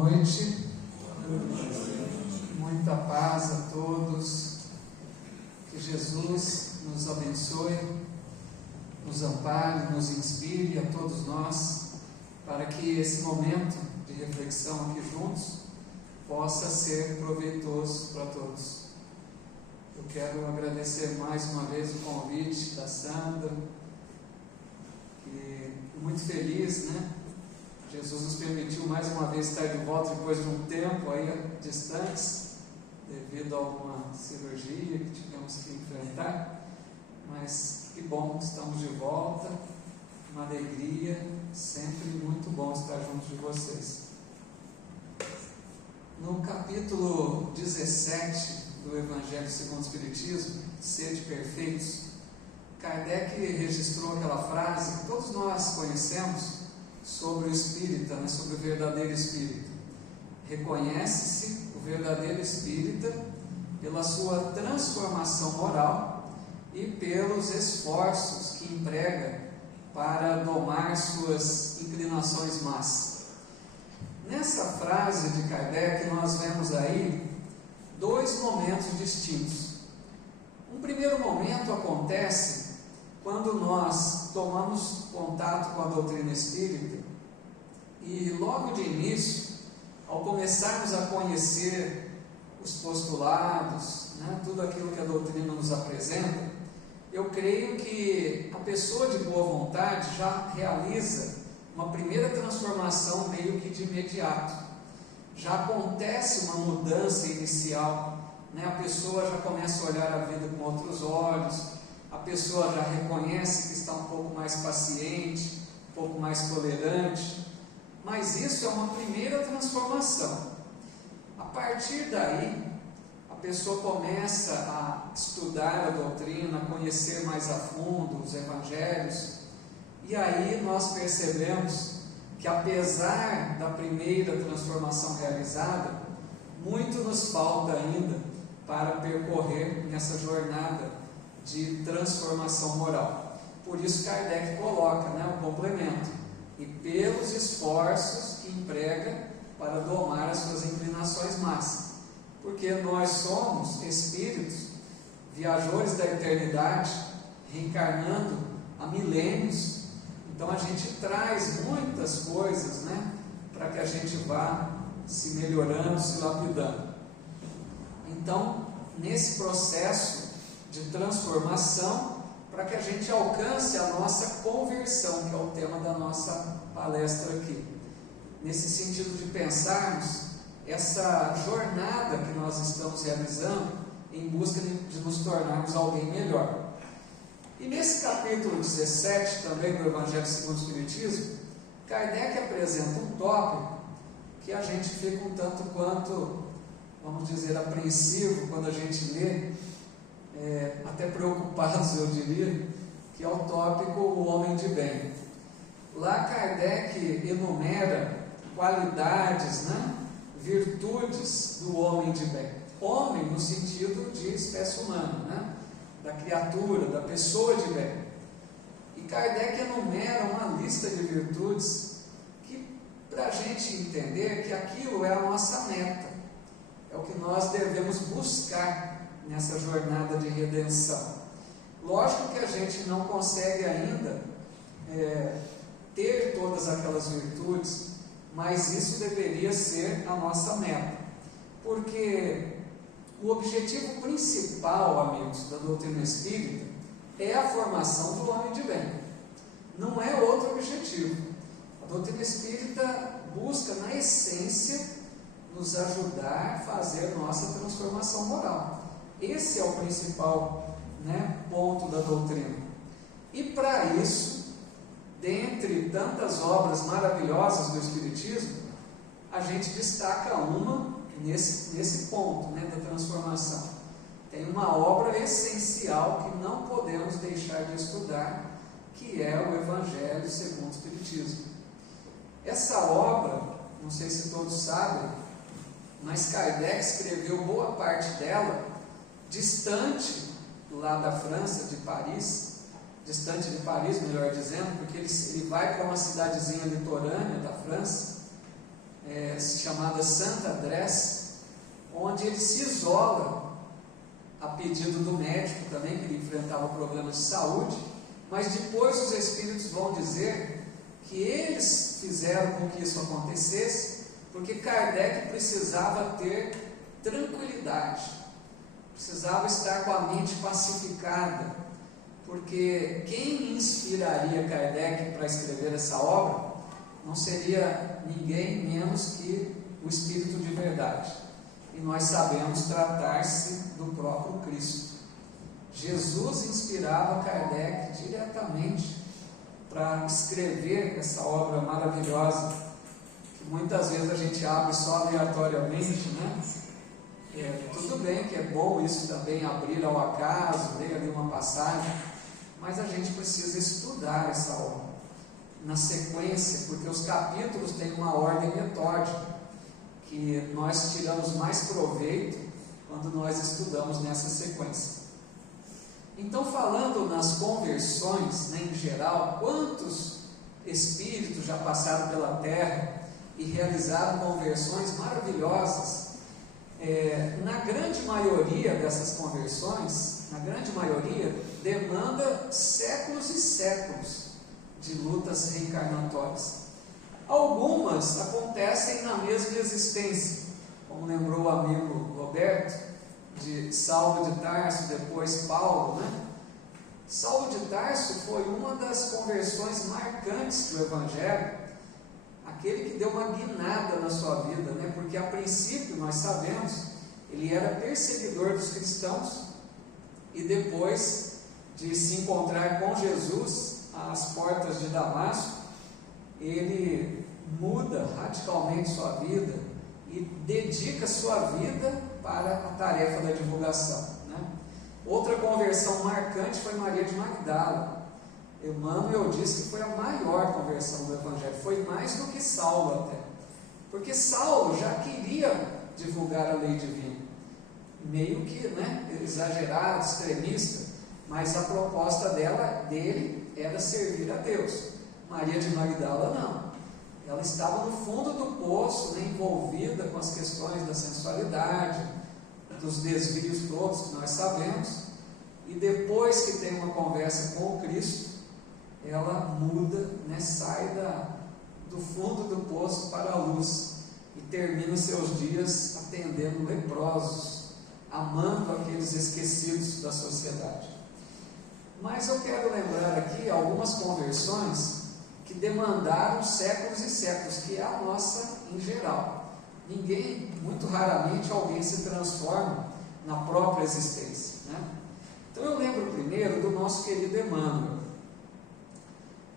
noite. Muita paz a todos. Que Jesus nos abençoe, nos ampare, nos inspire a todos nós, para que esse momento de reflexão aqui juntos possa ser proveitoso para todos. Eu quero agradecer mais uma vez o convite da Sandra, que muito feliz, né? Jesus nos permitiu mais uma vez estar de volta depois de um tempo aí distantes, devido a uma cirurgia que tivemos que enfrentar, mas que bom que estamos de volta, uma alegria, sempre muito bom estar junto de vocês. No capítulo 17 do Evangelho segundo o Espiritismo, Sede Perfeitos, Kardec registrou aquela frase que todos nós conhecemos sobre o espírita, né, sobre o verdadeiro espírita. Reconhece-se o verdadeiro espírita pela sua transformação moral e pelos esforços que emprega para domar suas inclinações más. Nessa frase de Kardec nós vemos aí dois momentos distintos. Um primeiro momento acontece quando nós tomamos contato com a doutrina espírita e logo de início, ao começarmos a conhecer os postulados, né, tudo aquilo que a doutrina nos apresenta, eu creio que a pessoa de boa vontade já realiza uma primeira transformação meio que de imediato. Já acontece uma mudança inicial, né? A pessoa já começa a olhar a vida com outros olhos, a pessoa já reconhece que está um pouco mais paciente, um pouco mais tolerante, mas isso é uma primeira transformação. A partir daí, a pessoa começa a estudar a doutrina, a conhecer mais a fundo os evangelhos, e aí nós percebemos que apesar da primeira transformação realizada, muito nos falta ainda para percorrer nessa jornada de transformação moral. Por isso Kardec coloca, né, o complemento, e pelos esforços que emprega para domar as suas inclinações más, porque nós somos espíritos, viajores da eternidade, reencarnando há milênios. Então a gente traz muitas coisas, né, para que a gente vá se melhorando, se lapidando. Então, nesse processo de transformação, para que a gente alcance a nossa conversão, que é o tema da nossa palestra aqui. Nesse sentido de pensarmos essa jornada que nós estamos realizando em busca de nos tornarmos alguém melhor. E nesse capítulo 17, também do Evangelho segundo o Espiritismo, Kardec apresenta um tópico que a gente fica um tanto quanto, vamos dizer, apreensivo quando a gente lê, até preocupados eu diria, que é o tópico o homem de bem. Lá Kardec enumera qualidades, né, virtudes do homem de bem. Homem no sentido de espécie humana, né, da criatura, da pessoa de bem. E Kardec enumera uma lista de virtudes que, para a gente entender que aquilo é a nossa meta, é o que nós devemos buscar nessa jornada de redenção. Lógico que a gente não consegue ainda ter todas aquelas virtudes, mas isso deveria ser a nossa meta, porque o objetivo principal, amigos, da doutrina espírita é a formação do homem de bem, não é outro objetivo. A doutrina espírita busca, na essência, nos ajudar a fazer nossa transformação moral. Esse é o principal, né, ponto da doutrina. E para isso, dentre tantas obras maravilhosas do Espiritismo, a gente destaca uma nesse ponto, né, da transformação. Tem uma obra essencial que não podemos deixar de estudar, que é o Evangelho segundo o Espiritismo. Essa obra, não sei se todos sabem, mas Kardec escreveu boa parte dela distante lá da França, de Paris, distante de Paris, melhor dizendo, porque ele vai para uma cidadezinha litorânea da França, chamada Santa Dress, onde ele se isola a pedido do médico também, que ele enfrentava problemas de saúde, mas depois os espíritos vão dizer que eles fizeram com que isso acontecesse, porque Kardec precisava ter tranquilidade, precisava estar com a mente pacificada, porque quem inspiraria Kardec para escrever essa obra não seria ninguém menos que o Espírito de verdade, e nós sabemos tratar-se do próprio Cristo. Jesus inspirava Kardec diretamente para escrever essa obra maravilhosa, que muitas vezes a gente abre só aleatoriamente, né? Tudo bem que é bom isso também, abrir ao acaso, ler ali uma passagem, mas a gente precisa estudar essa obra na sequência, porque os capítulos têm uma ordem metódica, que nós tiramos mais proveito quando nós estudamos nessa sequência. Então, falando nas conversões, né, em geral, quantos espíritos já passaram pela Terra e realizaram conversões maravilhosas? Na grande maioria dessas conversões, na grande maioria, demanda séculos e séculos de lutas reencarnatórias. Algumas acontecem na mesma existência, como lembrou o amigo Roberto, de Saulo de Tarso, depois Paulo, né? Saulo de Tarso foi uma das conversões marcantes do Evangelho, aquele que deu uma guinada na sua vida, né? Porque a princípio, nós sabemos, ele era perseguidor dos cristãos, e depois de se encontrar com Jesus às portas de Damasco, ele muda radicalmente sua vida e dedica sua vida para a tarefa da divulgação, né? Outra conversão marcante foi Maria de Magdala. Emmanuel disse que foi a maior conversão do Evangelho, foi mais do que Saulo até, porque Saulo já queria divulgar a lei divina, meio que, né, exagerado, extremista, mas a proposta dele era servir a Deus. Maria de Magdala não, ela estava no fundo do poço, né, envolvida com as questões da sensualidade, dos desvios todos que nós sabemos, e depois que tem uma conversa com o Cristo, ela muda, né, sai do fundo do poço para a luz, e termina seus dias atendendo leprosos, amando aqueles esquecidos da sociedade. Mas eu quero lembrar aqui algumas conversões que demandaram séculos e séculos, que é a nossa em geral. Ninguém, muito raramente, alguém se transforma na própria existência, né? Então eu lembro primeiro do nosso querido Emmanuel.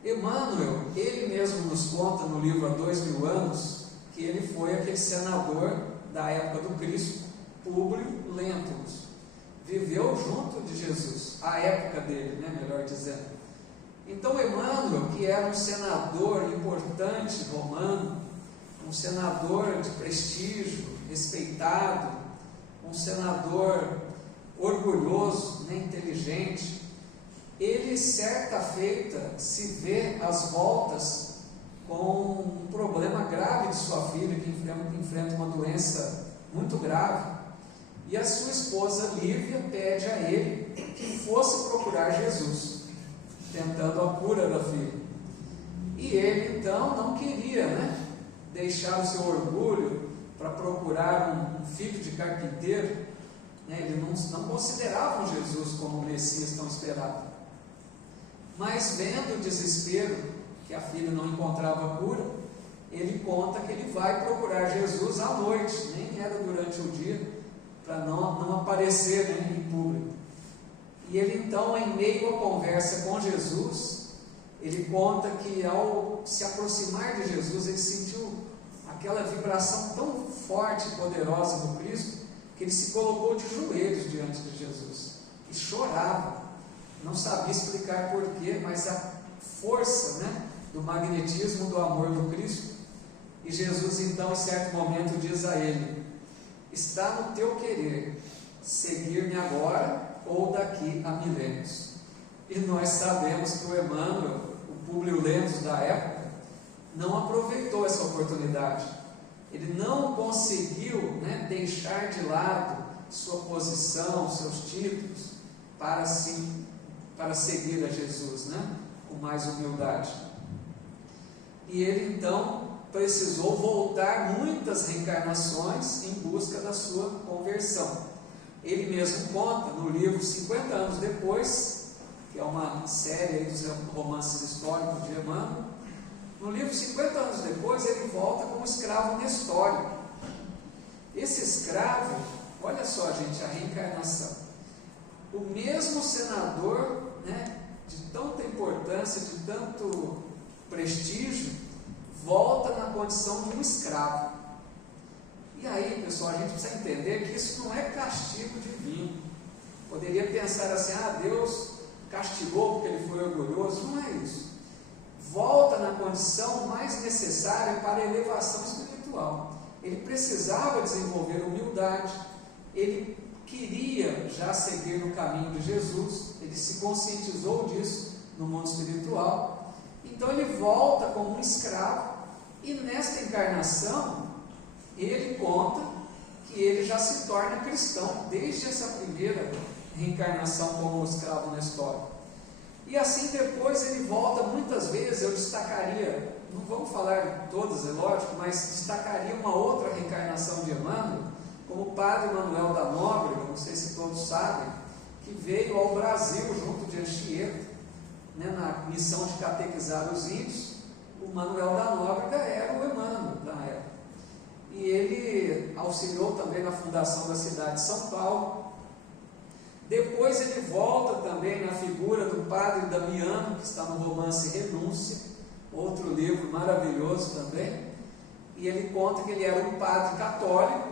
Emmanuel, ele mesmo nos conta no livro Há 2000 anos, que ele foi aquele senador da época do Cristo, Públio Lentulus. Viveu junto de Jesus, a época dele, né, melhor dizendo. Então Emmanuel, que era um senador importante romano, um senador de prestígio, respeitado, um senador orgulhoso, né, inteligente, ele certa feita se vê às voltas com um problema grave de sua filha, que enfrenta uma doença muito grave, e a sua esposa Lívia pede a ele que fosse procurar Jesus, tentando a cura da filha. E ele então não queria, né, deixar o seu orgulho para procurar um filho de carpinteiro, né? Ele não considerava Jesus como o Messias tão esperado, mas vendo o desespero que a filha não encontrava cura, ele conta que ele vai procurar Jesus à noite, nem era durante o dia, para não aparecer, né, em público. E ele então, em meio à conversa com Jesus, ele conta que ao se aproximar de Jesus, ele sentiu aquela vibração tão forte e poderosa do Cristo, que ele se colocou de joelhos diante de Jesus e chorava, não sabia explicar porquê, mas a força, né, do magnetismo do amor do Cristo. E Jesus então, em certo momento, diz a ele: está no teu querer seguir-me agora ou daqui a milênios. E nós sabemos que o Emmanuel, o Públio Lentulus da época, não aproveitou essa oportunidade. Ele não conseguiu, né, deixar de lado sua posição, seus títulos, para seguir a Jesus, né, com mais humildade. E ele então precisou voltar muitas reencarnações em busca da sua conversão. Ele mesmo conta no livro 50 anos depois, que é uma série dos romances históricos de Emmanuel. No livro 50 anos depois, ele volta como escravo nestório. Esse escravo, olha só, gente, a reencarnação. O mesmo senador, né, de tanta importância, de tanto prestígio, volta na condição de um escravo. E aí, pessoal, a gente precisa entender que isso não é castigo divino. Poderia pensar assim, Deus castigou porque ele foi orgulhoso. Não é isso. Volta na condição mais necessária para a elevação espiritual. Ele precisava desenvolver humildade, ele queria já seguir no caminho de Jesus, ele se conscientizou disso no mundo espiritual. Então ele volta como um escravo, e nesta encarnação ele conta que ele já se torna cristão desde essa primeira reencarnação como escravo nestório. E assim depois ele volta muitas vezes. Eu destacaria, não vamos falar todas, é lógico, mas destacaria uma outra reencarnação de Emmanuel, como o padre Manuel da Nóbrega, não sei se todos sabem, que veio ao Brasil junto de Anchieta, né, na missão de catequizar os índios. O Manuel da Nóbrega era o Emmanuel da época, e ele auxiliou também na fundação da cidade de São Paulo. Depois ele volta também na figura do padre Damiano, que está no romance Renúncia, outro livro maravilhoso também, e ele conta que ele era um padre católico,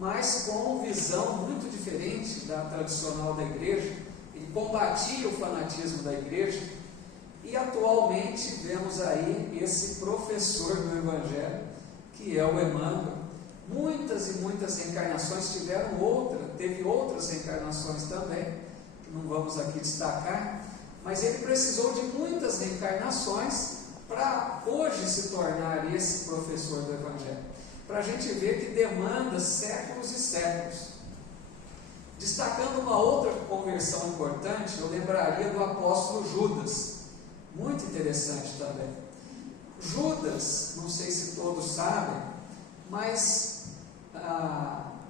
mas com visão muito diferente da tradicional da igreja. Ele combatia o fanatismo da igreja, e atualmente vemos aí esse professor do Evangelho, que é o Emmanuel. Muitas e muitas reencarnações teve outras reencarnações também, que não vamos aqui destacar, mas ele precisou de muitas reencarnações para hoje se tornar esse professor do Evangelho, para a gente ver que demanda séculos e séculos. Destacando uma outra conversão importante, eu lembraria do apóstolo Judas, muito interessante também. Judas, não sei se todos sabem, mas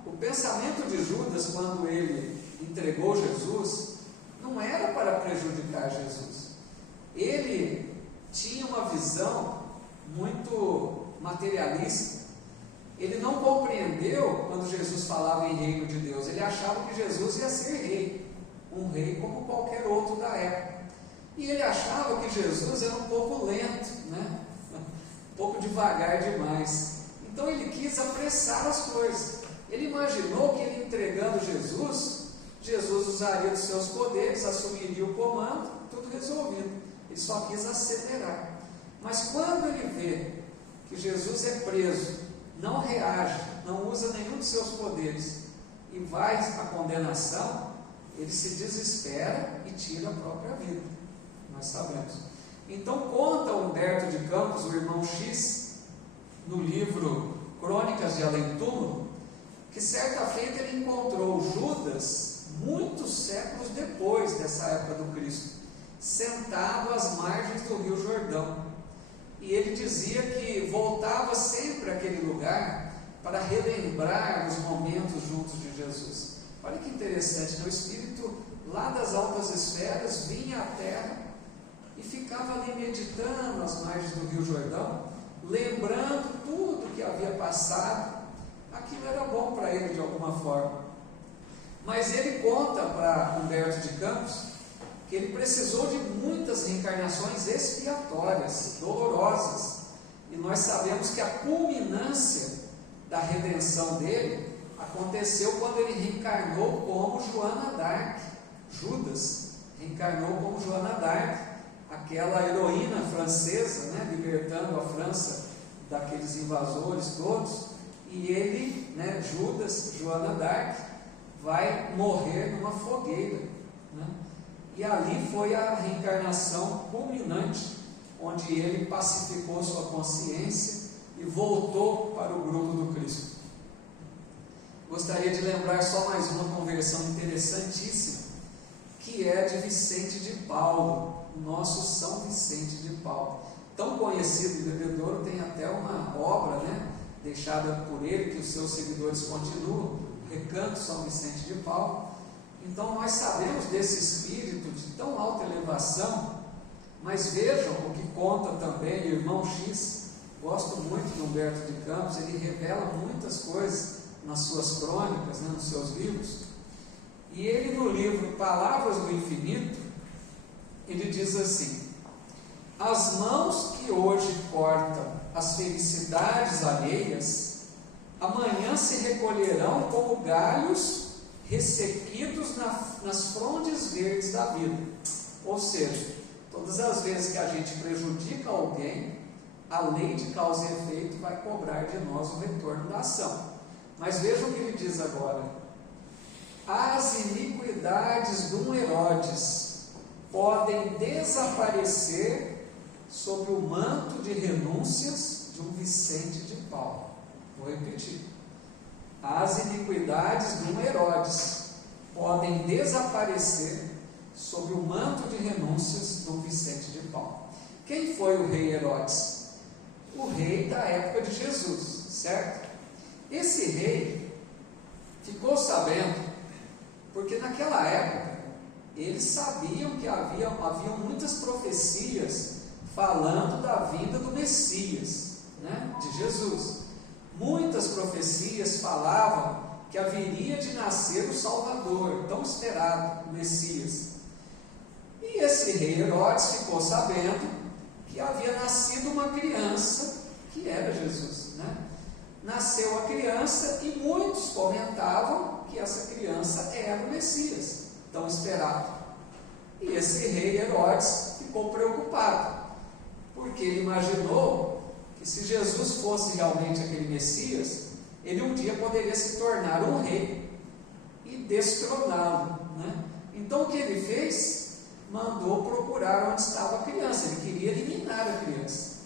o pensamento de Judas, quando ele entregou Jesus, não era para prejudicar Jesus. Ele tinha uma visão muito materialista. Ele não compreendeu quando Jesus falava em reino de Deus. Ele achava que Jesus ia ser rei, um rei como qualquer outro da época. E ele achava que Jesus era um pouco lento, né? Um pouco devagar demais. Então ele quis apressar as coisas. Ele imaginou que ele entregando Jesus, Jesus usaria dos seus poderes, assumiria o comando, tudo resolvido. Ele só quis acelerar. Mas quando ele vê que Jesus é preso, não reage, não usa nenhum dos seus poderes e vai à condenação, ele se desespera e tira a própria vida. Nós sabemos. Então conta Humberto de Campos, o irmão X, no livro Crônicas de Além-Túmulo, que certa feita ele encontrou Judas muitos séculos depois dessa época do Cristo, sentado às margens do Rio Jordão. E ele dizia que voltava sempre àquele lugar para relembrar os momentos juntos de Jesus. Olha que interessante, né? O Espírito lá das altas esferas vinha à Terra e ficava ali meditando às margens do Rio Jordão, lembrando tudo que havia passado. Aquilo era bom para ele de alguma forma. Mas ele conta para Humberto de Campos que ele precisou de muitas reencarnações expiatórias, dolorosas. E nós sabemos que a culminância da redenção dele aconteceu quando ele reencarnou como Joana d'Arc. Judas reencarnou como Joana d'Arc, aquela heroína francesa, né, libertando a França daqueles invasores todos. E ele, né, Judas, Joana d'Arc, vai morrer numa fogueira, né? E ali foi a reencarnação culminante, onde ele pacificou sua consciência e e voltou para o grupo do Cristo. Gostaria de lembrar só mais uma conversão interessantíssima, que é de Vicente de Paulo, o nosso São Vicente de Paulo. Tão conhecido em Bebedouro, tem até uma obra, deixada por ele, que os seus seguidores continuam, Recanto São Vicente de Paulo. Então nós sabemos desse espírito de tão alta elevação, mas vejam o que conta também o irmão X. Gosto muito de Humberto de Campos, ele revela muitas coisas nas suas crônicas, nos seus livros. E ele, no livro Palavras do Infinito, ele diz assim: as mãos que hoje cortam as felicidades alheias, amanhã se recolherão como galhos ressequidos nas frondes verdes da vida. Ou seja, todas as vezes que a gente prejudica alguém, a lei de causa e efeito vai cobrar de nós o retorno da ação. Mas veja o que ele diz agora: as iniquidades de um Herodes podem desaparecer sob o manto de renúncias de um Vicente de Paulo. Vou repetir: as iniquidades de um Herodes podem desaparecer sob o manto de renúncias de um Vicente de Paulo. Quem foi o rei Herodes? O rei da época de Jesus, certo? Esse rei ficou sabendo, porque naquela época eles sabiam que haviam muitas profecias falando da vinda do Messias, de Jesus. Muitas profecias falavam que haveria de nascer o Salvador, tão esperado, o Messias. E esse rei Herodes ficou sabendo que havia nascido uma criança que era Jesus, Nasceu a criança e muitos comentavam que essa criança era o Messias, tão esperado. E esse rei Herodes ficou preocupado, porque ele imaginou que se Jesus fosse realmente aquele Messias, ele um dia poderia se tornar um rei e destroná-lo, Então o que ele fez? Mandou procurar onde estava a criança. Ele queria eliminar a criança.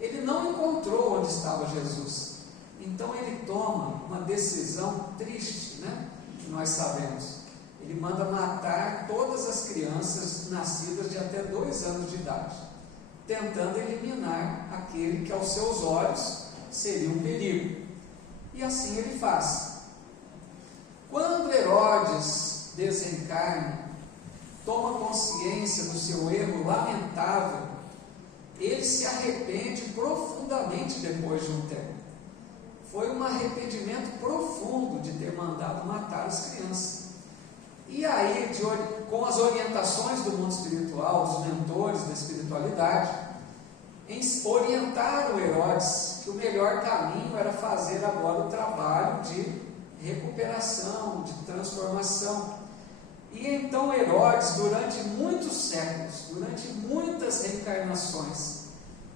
Ele não encontrou onde estava Jesus. Então ele toma uma decisão triste, que nós sabemos. Ele manda matar todas as crianças nascidas de até 2 anos de idade, tentando eliminar aquele que aos seus olhos seria um perigo. E assim ele faz. Quando Herodes desencarna, toma consciência do seu erro lamentável, ele se arrepende profundamente depois de um tempo. Foi um arrependimento profundo de ter mandado matar as crianças. E aí, com as orientações do mundo espiritual, os mentores da espiritualidade, orientaram Herodes que o melhor caminho era fazer agora o trabalho de recuperação, de transformação. E então Herodes, durante muitos séculos, durante muitas reencarnações,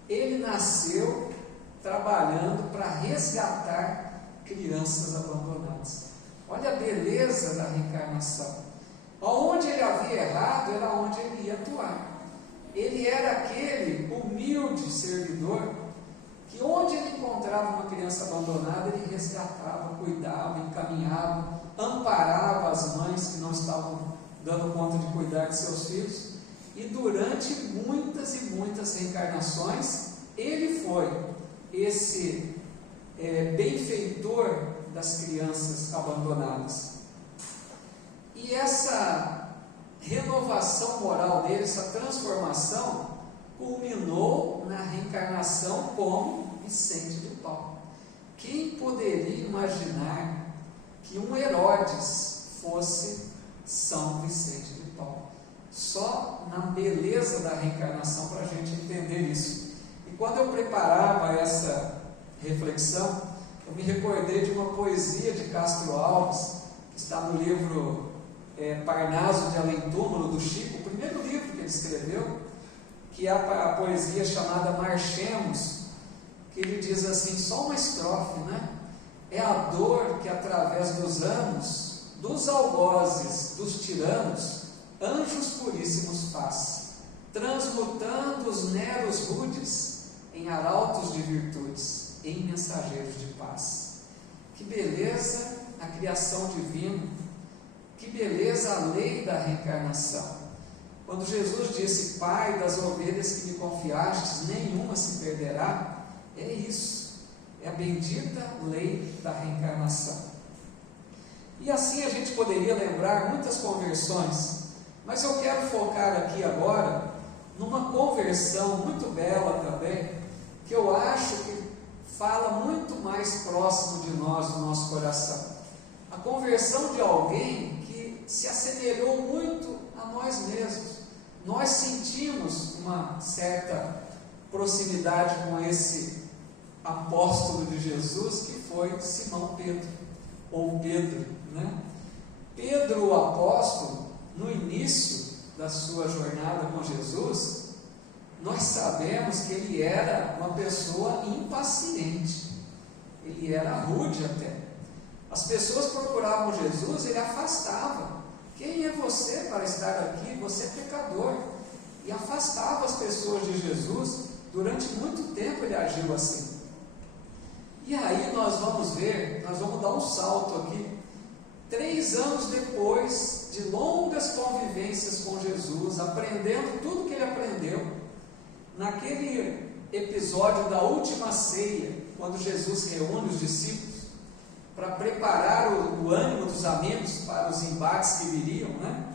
ele nasceu trabalhando para resgatar crianças abandonadas. Olha a beleza da reencarnação. Onde ele havia errado era onde ele ia atuar. Ele era aquele humilde servidor que onde ele encontrava uma criança abandonada, ele resgatava, cuidava, encaminhava, amparava as mães que não estavam dando conta de cuidar de seus filhos. E durante muitas e muitas reencarnações, ele foi esse benfeitor das crianças abandonadas. E essa renovação moral dele, essa transformação, culminou na reencarnação como Vicente de Paulo. Quem poderia imaginar que um Herodes fosse São Vicente de Paulo? Só na beleza da reencarnação para a gente entender isso. E quando eu preparava essa reflexão, eu me recordei de uma poesia de Castro Alves, que está no livro Parnaso de Além Túmulo, do Chico, o primeiro livro que ele escreveu, que é a poesia chamada Marchemos, que ele diz assim, só uma estrofe, é a dor que através dos anos, dos algozes, dos tiranos, anjos puríssimos faz, transmutando os neros rudes em arautos de virtudes. em mensageiros de paz. Que beleza a criação divina, que beleza a lei da reencarnação. Quando Jesus disse: Pai, das ovelhas que me confiastes, nenhuma se perderá, é isso, é a bendita lei da reencarnação. E assim a gente poderia lembrar muitas conversões, mas eu quero focar aqui agora numa conversão muito bela também, que eu acho que fala muito mais próximo de nós, do nosso coração. A conversão de alguém que se assemelhou muito a nós mesmos. Nós sentimos uma certa proximidade com esse apóstolo de Jesus, que foi Simão Pedro, ou Pedro, né? Pedro, o apóstolo, no início da sua jornada com Jesus, nós sabemos que ele era uma pessoa impaciente, ele era rude até. As pessoas procuravam Jesus, ele afastava. Quem é você para estar aqui? Você é pecador. E afastava as pessoas de Jesus. Durante muito tempo ele agiu assim. E aí nós vamos ver, nós vamos dar um salto aqui. 3 anos depois de longas convivências com Jesus, aprendendo tudo que ele aprendeu, naquele episódio da última ceia, quando Jesus reúne os discípulos para preparar o ânimo dos amigos para os embates que viriam, né?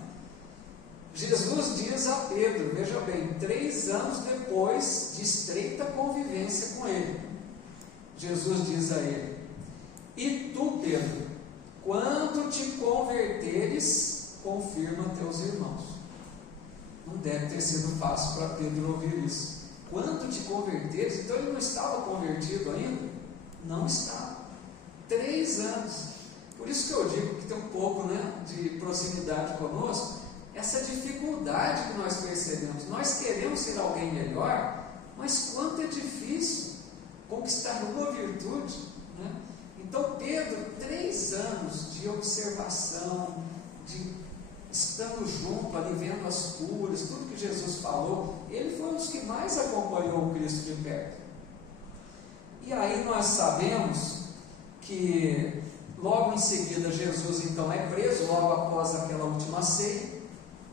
Jesus diz a Pedro, veja bem, 3 anos depois de estreita convivência com ele, Jesus diz a ele: E tu, Pedro, quando te converteres, confirma teus irmãos. Não deve ter sido fácil para Pedro ouvir isso. Quando te converteres, então ele não estava convertido ainda? Não estava. 3 anos. Por isso que eu digo que tem um pouco, né, de proximidade conosco, essa dificuldade que nós percebemos. Nós queremos ser alguém melhor, mas quanto é difícil conquistar uma virtude, né? Então Pedro, 3 anos de observação, de estando junto ali, vendo as curas, tudo que Jesus falou, ele foi um dos que mais acompanhou o Cristo de perto. E aí nós sabemos que logo em seguida Jesus então é preso, logo após aquela última ceia,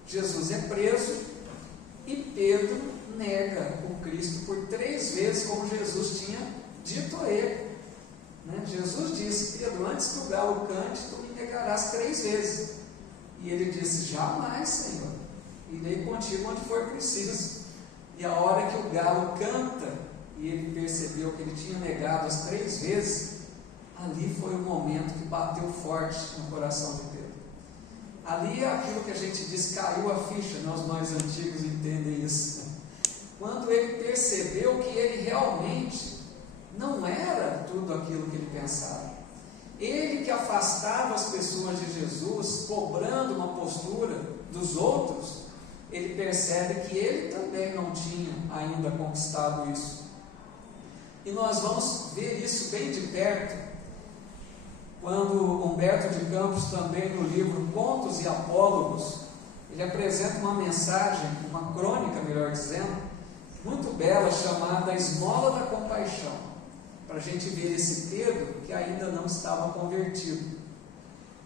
Jesus é preso e Pedro nega o Cristo por 3 vezes, como Jesus tinha dito a ele, né? Jesus disse: Pedro, antes que o galo cante, tu me negarás 3 vezes. E ele disse: jamais, Senhor, irei contigo onde for preciso. E a hora que o galo canta e ele percebeu que ele tinha negado as 3 vezes, ali foi o momento que bateu forte no coração de Pedro. Ali é aquilo que a gente diz, caiu a ficha, né? Os mais antigos entendem isso. Quando ele percebeu que ele realmente não era tudo aquilo que ele pensava. Ele que afastava as pessoas de Jesus, cobrando uma postura dos outros, ele percebe que ele também não tinha ainda conquistado isso. E nós vamos ver isso bem de perto, quando Humberto de Campos, também no livro Contos e Apólogos, ele apresenta uma mensagem, uma crônica, melhor dizendo, muito bela, chamada A Esmola da Compaixão, para a gente ver esse Pedro que ainda não estava convertido.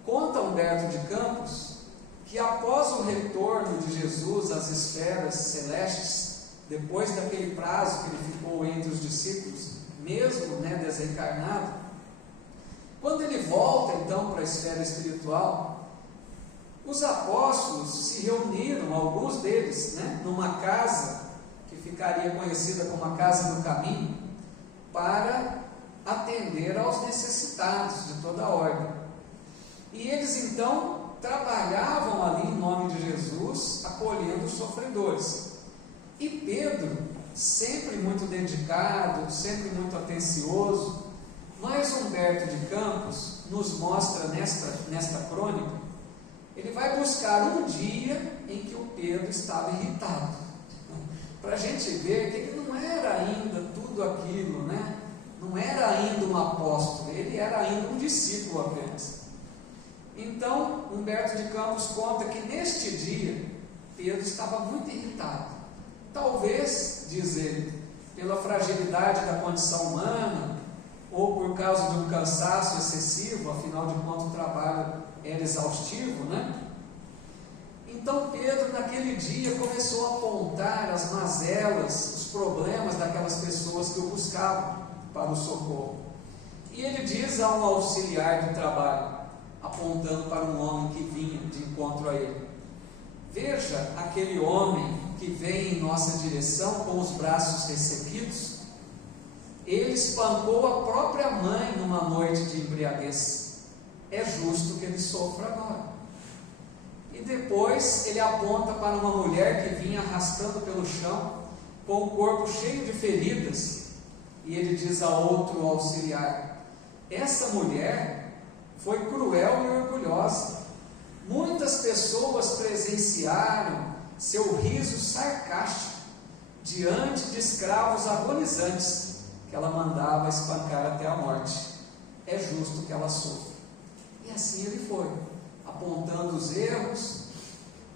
Conta Humberto de Campos que após o retorno de Jesus às esferas celestes, depois daquele prazo que ele ficou entre os discípulos, mesmo, né, desencarnado, quando ele volta então para a esfera espiritual, os apóstolos se reuniram, alguns deles, né, numa casa que ficaria conhecida como a Casa do Caminho, para atender aos necessitados de toda a ordem. E eles então trabalhavam ali em nome de Jesus, acolhendo os sofredores. E Pedro, sempre muito dedicado, sempre muito atencioso, mas Humberto de Campos nos mostra nesta crônica, ele vai buscar um dia em que o Pedro estava irritado, para a gente ver que ele não era ainda tudo aquilo, né? Não era ainda um apóstolo, ele era ainda um discípulo apenas. Então, Humberto de Campos conta que neste dia, Pedro estava muito irritado. Talvez, diz ele, pela fragilidade da condição humana, ou por causa de um cansaço excessivo, afinal de contas o trabalho era exaustivo, né? Então Pedro naquele dia começou a apontar as mazelas, os problemas daquelas pessoas que o buscavam para o socorro. E ele diz a um auxiliar do trabalho, apontando para um homem que vinha de encontro a ele: veja aquele homem que vem em nossa direção com os braços ressequidos. Ele espancou a própria mãe numa noite de embriaguez. É justo que ele sofra agora. E depois ele aponta para uma mulher que vinha arrastando pelo chão, com o corpo cheio de feridas, e ele diz a outro auxiliar: essa mulher foi cruel e orgulhosa. Muitas pessoas presenciaram seu riso sarcástico diante de escravos agonizantes que ela mandava espancar até a morte. É justo que ela sofra. E assim ele foi, apontando os erros,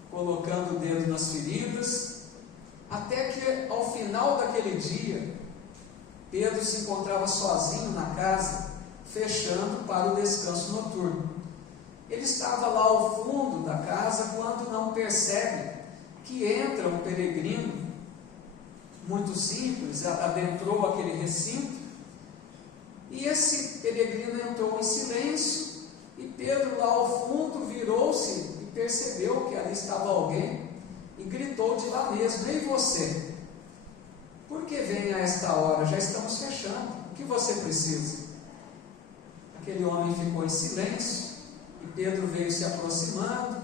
colocando o dedo nas feridas, até que ao final daquele dia, Pedro se encontrava sozinho na casa, fechando para o descanso noturno. Ele estava lá ao fundo da casa quando não percebe que entra um peregrino muito simples, adentrou aquele recinto, e esse peregrino entrou em silêncio, e Pedro lá ao fundo virou-se e percebeu que ali estava alguém, e gritou de lá mesmo: ei você, por que vem a esta hora? Já estamos fechando, o que você precisa? Aquele homem ficou em silêncio, e Pedro veio se aproximando.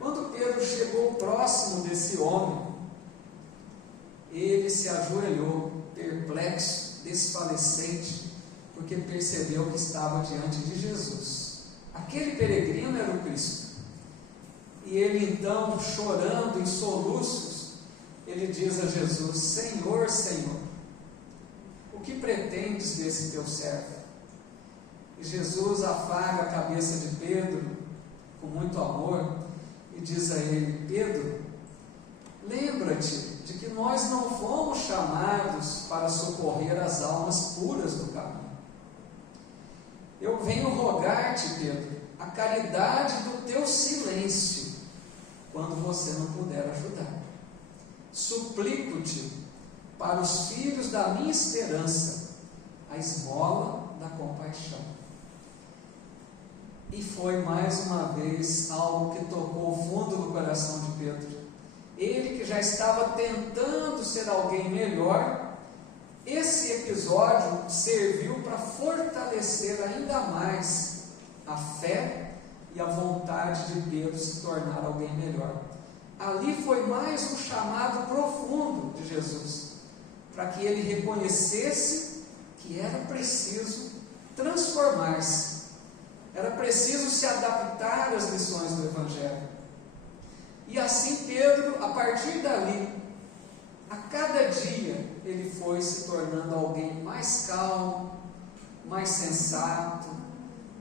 Quando Pedro chegou próximo desse homem, ele se ajoelhou, perplexo, desfalecente, porque percebeu que estava diante de Jesus. Aquele peregrino era o Cristo. E ele então, chorando em soluços, ele diz a Jesus: Senhor, Senhor, o que pretendes desse teu servo? E Jesus afaga a cabeça de Pedro com muito amor e diz a ele: Pedro, lembra-te de que nós não fomos chamados para socorrer as almas puras do caminho. Eu venho rogar-te, Pedro, a caridade do teu silêncio, quando você não puder ajudar. Suplico-te, para os filhos da minha esperança, a esmola da compaixão. E foi mais uma vez algo que tocou o fundo do coração de Pedro. Ele que já estava tentando ser alguém melhor, esse episódio serviu para fortalecer ainda mais a fé e a vontade de Pedro se tornar alguém melhor. Ali foi mais um chamado profundo de Jesus, para que ele reconhecesse que era preciso transformar-se, era preciso se adaptar às lições do Evangelho. E assim Pedro, a partir dali, a cada dia, ele foi se tornando alguém mais calmo, mais sensato,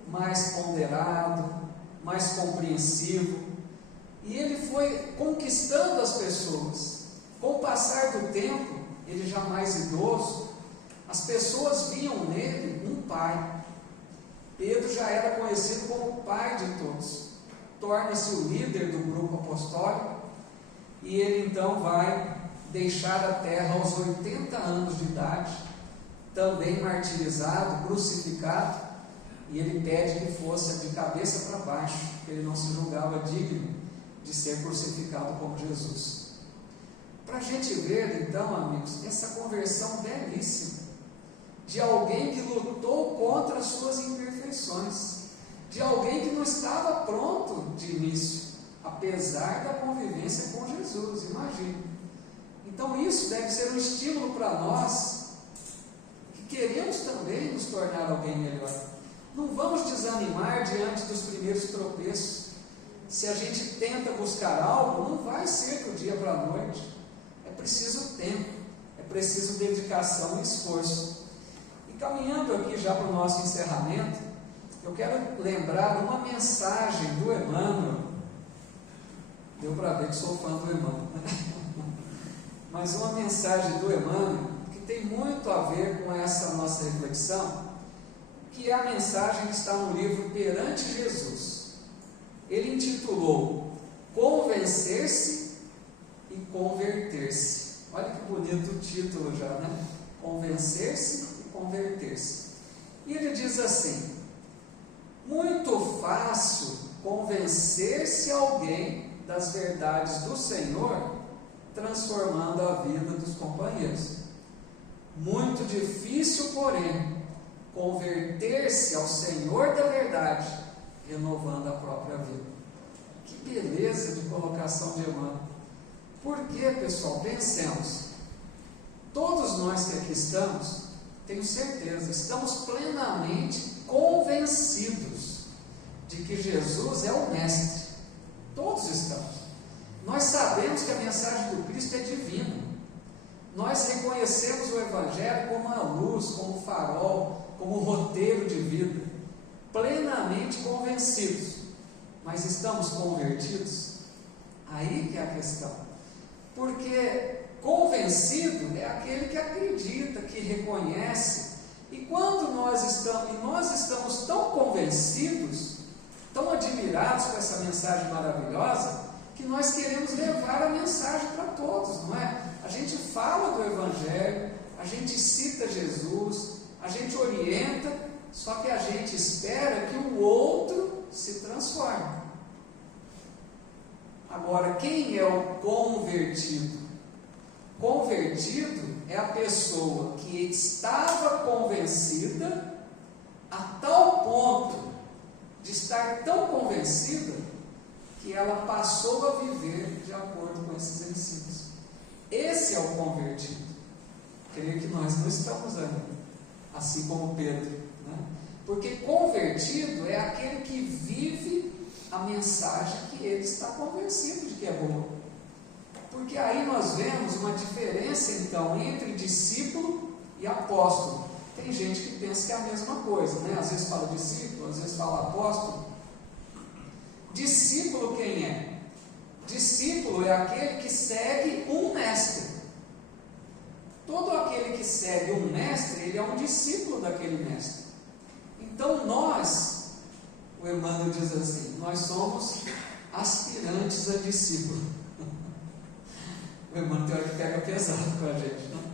mais ponderado, mais compreensivo. E ele foi conquistando as pessoas. Com o passar do tempo, ele já mais idoso, as pessoas viam nele um pai. Pedro já era conhecido como o pai de todos. Torna-se o líder do grupo apostólico, e ele então vai deixar a terra aos 80 anos de idade, também martirizado, crucificado, e ele pede que fosse de cabeça para baixo, porque ele não se julgava digno de ser crucificado como Jesus. Para a gente ver então, amigos, essa conversão belíssima, de alguém que lutou contra as suas imperfeições, de alguém que não estava pronto de início, apesar da convivência com Jesus, imagine. Então isso deve ser um estímulo para nós, que queremos também nos tornar alguém melhor. Não vamos desanimar diante dos primeiros tropeços. Se a gente tenta buscar algo, não vai ser do dia para a noite. É preciso tempo, é preciso dedicação e esforço. E caminhando aqui já para o nosso encerramento, eu quero lembrar uma mensagem do Emmanuel. Deu para ver que sou fã do Emmanuel. Mas uma mensagem do Emmanuel que tem muito a ver com essa nossa reflexão, que é a mensagem que está no livro Perante Jesus. Ele intitulou Convencer-se e Converter-se. Olha que bonito o título já, né? Convencer-se e Converter-se. E ele diz assim: muito fácil convencer-se alguém das verdades do Senhor, transformando a vida dos companheiros. Muito difícil, porém, converter-se ao Senhor da verdade, renovando a própria vida. Que beleza de colocação de Emmanuel. Por quê, pessoal? Pensemos. Todos nós que aqui estamos, tenho certeza, estamos plenamente convencidos de que Jesus é o Mestre. Todos estamos. Nós sabemos que a mensagem do Cristo é divina. Nós reconhecemos o Evangelho como a luz, como farol, como roteiro de vida. Plenamente convencidos. Mas estamos convertidos? Aí que é a questão. Porque convencido é aquele que acredita, que reconhece. E quando nós estamos tão convencidos, tão admirados com essa mensagem maravilhosa, que nós queremos levar a mensagem para todos, não é? A gente fala do Evangelho, a gente cita Jesus, a gente orienta, só que a gente espera que o outro se transforme. Agora, quem é o convertido? Convertido é a pessoa que estava convencida a tal ponto de estar tão convencida que ela passou a viver de acordo com esses ensinos. Esse é o convertido. Creio que nós não estamos ainda, assim como Pedro, né? Porque convertido é aquele que vive a mensagem que ele está convencido de que é boa. Porque aí nós vemos uma diferença então entre discípulo e apóstolo. Tem gente que pensa que é a mesma coisa, né? Às vezes fala discípulo, às vezes fala apóstolo. Discípulo quem é? Discípulo é aquele que segue um mestre. Todo aquele que segue um mestre, ele é um discípulo daquele mestre. Então nós, o Emmanuel diz assim, nós somos aspirantes a discípulo. O Emmanuel tem hora que pega pesado com a gente, não?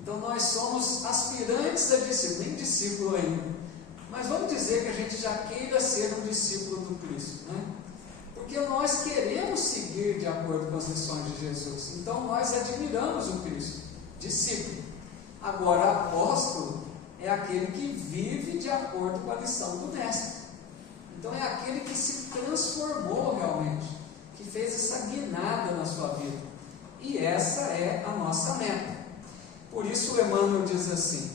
Então nós somos aspirantes a discípulo, nem discípulo ainda. Mas vamos dizer que a gente já queira ser um discípulo do Cristo, né? Porque nós queremos seguir de acordo com as lições de Jesus. Então nós admiramos o Cristo, discípulo. Agora, apóstolo é aquele que vive de acordo com a lição do Mestre. Então é aquele que se transformou realmente, que fez essa guinada na sua vida. E essa é a nossa meta. Por isso o Emmanuel diz assim: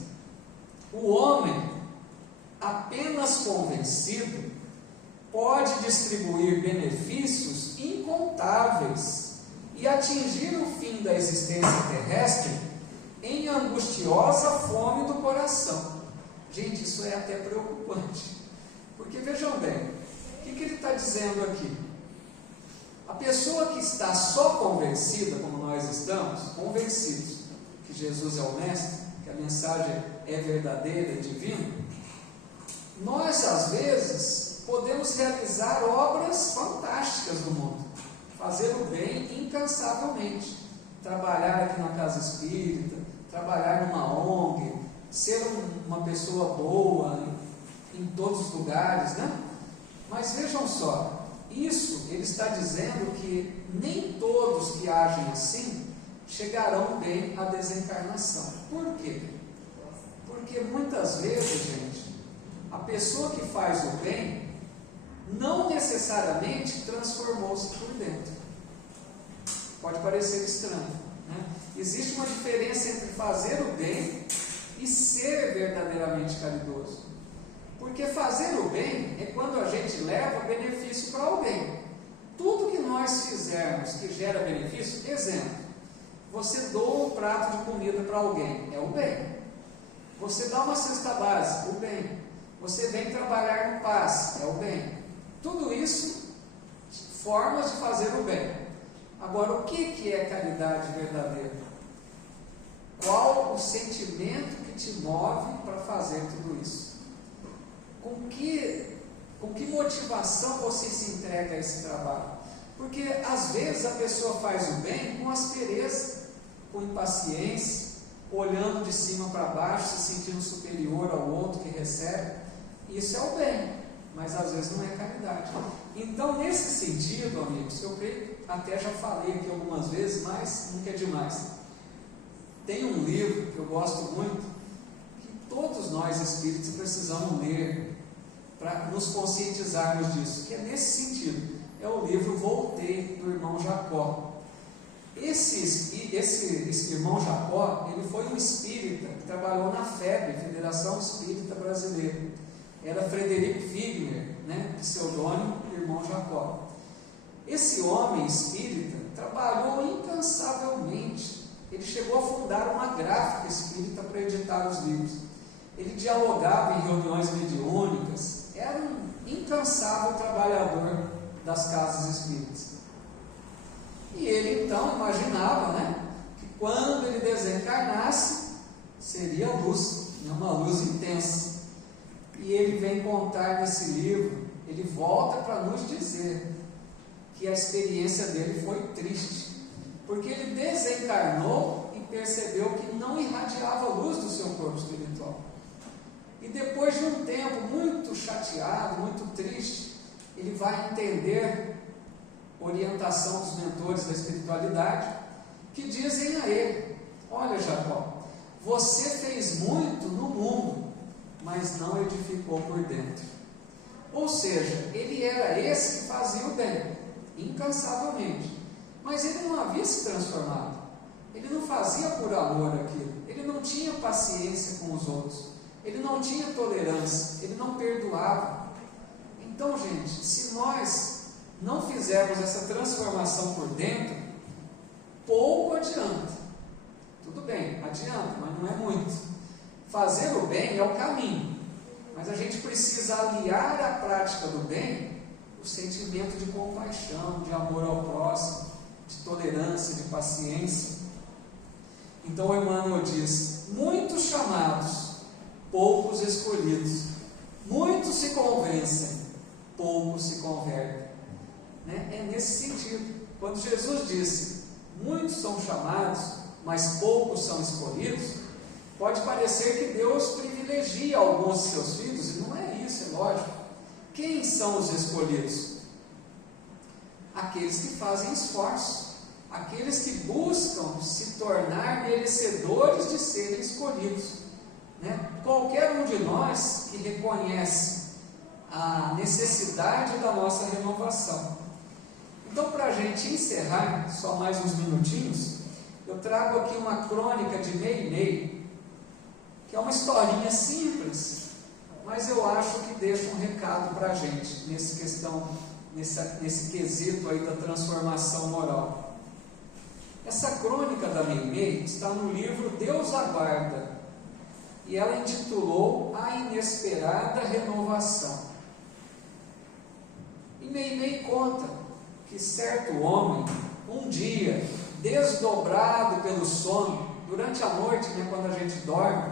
o homem apenas convencido pode distribuir benefícios incontáveis e atingir o fim da existência terrestre em angustiosa fome do coração. Gente, isso é até preocupante. Porque vejam bem, o que ele está dizendo aqui? A pessoa que está só convencida, como nós estamos, convencidos que Jesus é o Mestre, que a mensagem é verdadeira e divina, nós às vezes podemos realizar obras fantásticas no mundo, fazer o bem incansavelmente, trabalhar aqui na casa espírita, trabalhar numa ONG, ser uma pessoa boa em todos os lugares, né? Mas vejam só, isso ele está dizendo que nem todos que agem assim chegarão bem à desencarnação. Por quê? Porque muitas vezes, gente, a pessoa que faz o bem não necessariamente transformou-se por dentro. Pode parecer estranho, né? Existe uma diferença entre fazer o bem e ser verdadeiramente caridoso. Porque fazer o bem é quando a gente leva benefício para alguém. Tudo que nós fizermos que gera benefício, exemplo, você doa um prato de comida para alguém, é o bem. Você dá uma cesta básica, o bem. Você vem trabalhar no paz, é o bem. Tudo isso, formas de fazer o bem. Agora, o que é caridade verdadeira? Qual o sentimento que te move para fazer tudo isso? com que motivação você se entrega a esse trabalho? Porque às vezes a pessoa faz o bem com aspereza, com impaciência, olhando de cima para baixo, se sentindo superior ao outro que recebe. Isso é o bem, mas às vezes não é caridade. Então, nesse sentido, amigos, eu creio, até já falei aqui algumas vezes, mas nunca é demais. Tem um livro que eu gosto muito, que todos nós espíritos precisamos ler, para nos conscientizarmos disso, que é nesse sentido. É o livro Voltei, do irmão Jacó. Esse irmão Jacó, ele foi um espírita que trabalhou na FEB, Federação Espírita Brasileira. Era Frederico Figner, pseudônimo irmão Jacó. Esse homem espírita trabalhou incansavelmente. Ele chegou a fundar uma gráfica espírita para editar os livros. Ele dialogava em reuniões mediúnicas. Era um incansável trabalhador das casas espíritas. E ele então imaginava, que quando ele desencarnasse, seria luz, uma luz intensa. E ele vem contar nesse livro, ele volta para nos dizer que a experiência dele foi triste, porque ele desencarnou e percebeu que não irradiava a luz do seu corpo espiritual. E depois de um tempo muito chateado, muito triste, ele vai entender orientação dos mentores da espiritualidade, que dizem a ele: olha, Jacó, você fez muito no mundo, mas não edificou por dentro. Ou seja, ele era esse que fazia o bem, incansavelmente, mas ele não havia se transformado. Ele não fazia por amor aquilo, ele não tinha paciência com os outros, ele não tinha tolerância, ele não perdoava. Então, gente, se nós não fizermos essa transformação por dentro, pouco adianta. Tudo bem, adianta, mas não é muito. Fazer o bem é o caminho, mas a gente precisa aliar à prática do bem o sentimento de compaixão, de amor ao próximo, de tolerância, de paciência. Então o Emmanuel diz: muitos chamados, poucos escolhidos, muitos se convencem, poucos se convertem. É nesse sentido. Quando Jesus disse: muitos são chamados, mas poucos são escolhidos, pode parecer que Deus privilegia alguns de seus filhos, e não é isso, é lógico. Quem são os escolhidos? Aqueles que fazem esforço, aqueles que buscam se tornar merecedores de serem escolhidos. Qualquer um de nós que reconhece a necessidade da nossa renovação. Então, para a gente encerrar, só mais uns minutinhos, eu trago aqui uma crônica de Meimei, que é uma historinha simples, mas eu acho que deixa um recado para a gente, nesse quesito aí da transformação moral. Essa crônica da Meimei está no livro Deus Aguarda, e ela intitulou A Inesperada Renovação. E Meimei conta que certo homem, um dia, desdobrado pelo sono, durante a noite, quando a gente dorme,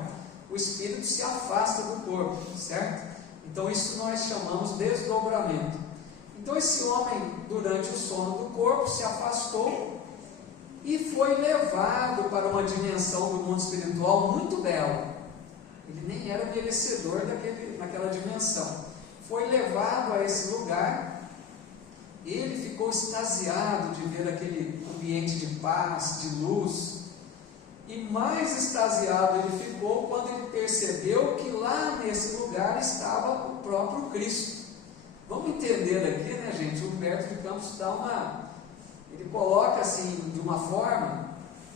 o espírito se afasta do corpo, certo? Então isso nós chamamos desdobramento. Então esse homem, durante o sono do corpo, se afastou e foi levado para uma dimensão do mundo espiritual muito bela. Ele nem era merecedor daquela dimensão. Foi levado a esse lugar. Ele ficou extasiado de ver aquele ambiente de paz, de luz. E mais extasiado ele ficou quando ele percebeu que lá nesse lugar estava o próprio Cristo. Vamos entender aqui, gente? O Humberto de Campos ele coloca assim, de uma forma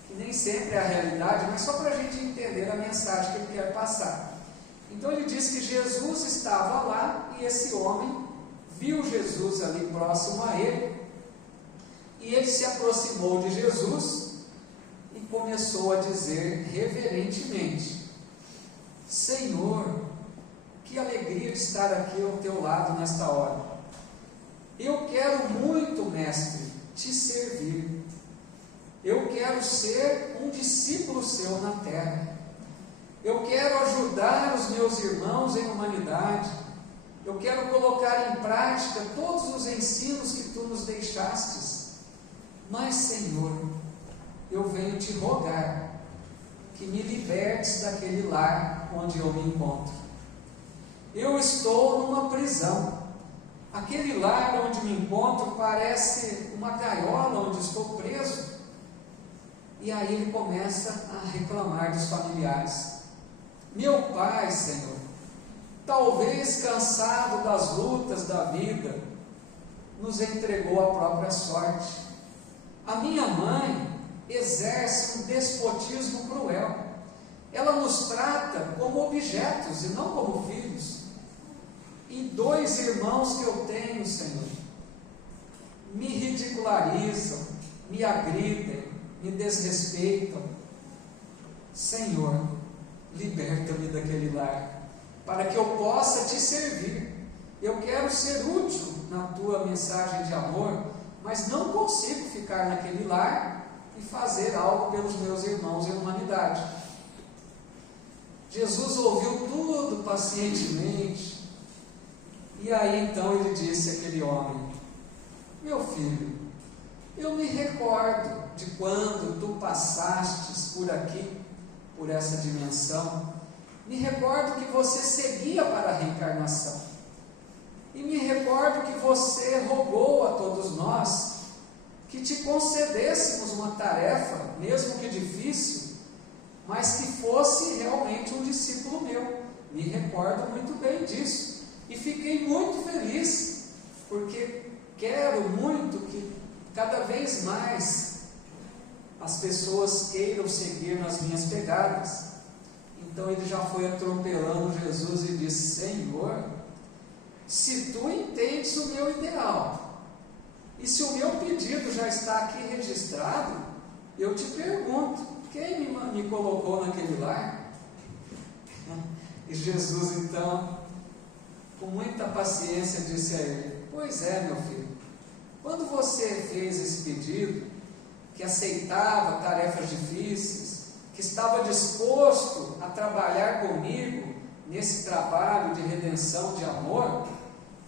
que nem sempre é a realidade, mas só para a gente entender a mensagem que ele quer passar. Então ele diz que Jesus estava lá e esse homem viu Jesus ali próximo a ele, e ele se aproximou de Jesus e começou a dizer reverentemente: Senhor, que alegria de estar aqui ao teu lado nesta hora. Eu quero muito, mestre, te servir. Eu quero ser um discípulo seu na terra. Eu quero ajudar os meus irmãos em humanidade. Eu quero colocar em prática todos os ensinos que tu nos deixastes. Mas, Senhor, eu venho te rogar que me libertes daquele lar onde eu me encontro. Eu estou numa prisão. Aquele lar onde me encontro parece uma gaiola onde estou preso. E aí ele começa a reclamar dos familiares. Meu pai, Senhor, talvez cansado das lutas da vida, nos entregou à própria sorte. A minha mãe exerce um despotismo cruel. Ela nos trata como objetos e não como filhos. E 2 irmãos que eu tenho, Senhor, me ridicularizam, me agridem, me desrespeitam. Senhor, liberta-me daquele lar, para que eu possa te servir. Eu quero ser útil na tua mensagem de amor, mas não consigo ficar naquele lar e fazer algo pelos meus irmãos em humanidade. Jesus ouviu tudo pacientemente, e aí então ele disse àquele homem: meu filho, eu me recordo de quando tu passastes por aqui, por essa dimensão. Me recordo que você seguia para a reencarnação. E me recordo que você rogou a todos nós que te concedêssemos uma tarefa, mesmo que difícil, mas que fosse realmente um discípulo meu. Me recordo muito bem disso. E fiquei muito feliz, porque quero muito que cada vez mais as pessoas queiram seguir nas minhas pegadas. Então ele já foi atropelando Jesus e disse: Senhor, se tu entendes o meu ideal, e se o meu pedido já está aqui registrado, eu te pergunto, quem me colocou naquele lar? E Jesus então, com muita paciência, disse a ele: pois é, meu filho, quando você fez esse pedido, que aceitava tarefas difíceis, que estava disposto a trabalhar comigo nesse trabalho de redenção, de amor,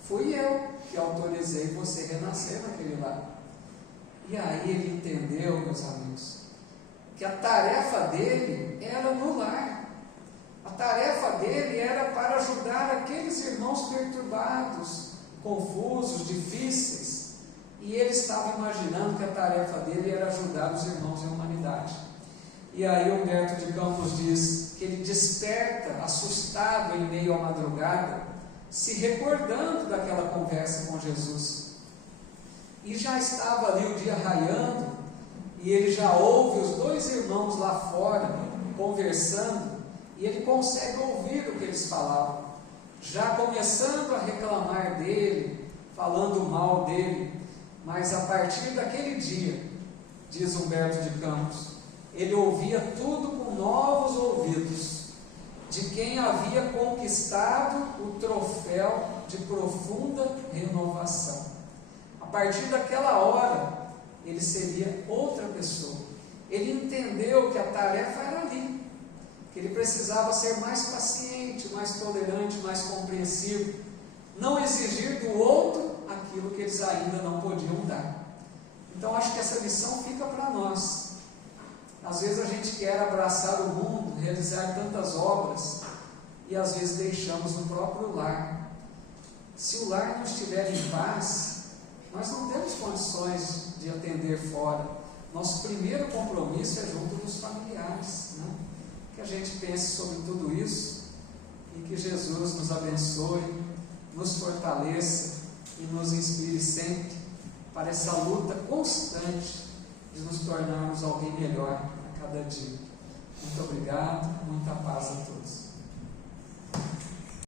fui eu que autorizei você renascer naquele lar. E aí ele entendeu, meus amigos, que a tarefa dele era no lar. A tarefa dele era para ajudar aqueles irmãos perturbados, confusos, difíceis. E ele estava imaginando que a tarefa dele era ajudar os irmãos em humanidade. E aí Humberto de Campos diz que ele desperta, assustado em meio à madrugada, se recordando daquela conversa com Jesus. E já estava ali o dia raiando, e ele já ouve os 2 irmãos lá fora, conversando, e ele consegue ouvir o que eles falavam, já começando a reclamar dele, falando mal dele. Mas a partir daquele dia, diz Humberto de Campos, ele ouvia tudo com novos ouvidos, de quem havia conquistado o troféu de profunda renovação. A partir daquela hora, ele seria outra pessoa. Ele entendeu que a tarefa era ali, que ele precisava ser mais paciente, mais tolerante, mais compreensivo, não exigir do outro aquilo que eles ainda não podiam dar. Então acho que essa lição fica para nós. Às vezes a gente quer abraçar o mundo, realizar tantas obras, e às vezes deixamos no próprio lar. Se o lar não estiver em paz, nós não temos condições de atender fora. Nosso primeiro compromisso é junto dos familiares, né? Que a gente pense sobre tudo isso, e que Jesus nos abençoe, nos fortaleça e nos inspire sempre para essa luta constante de nos tornarmos alguém melhor a cada dia. Muito obrigado, muita paz a todos.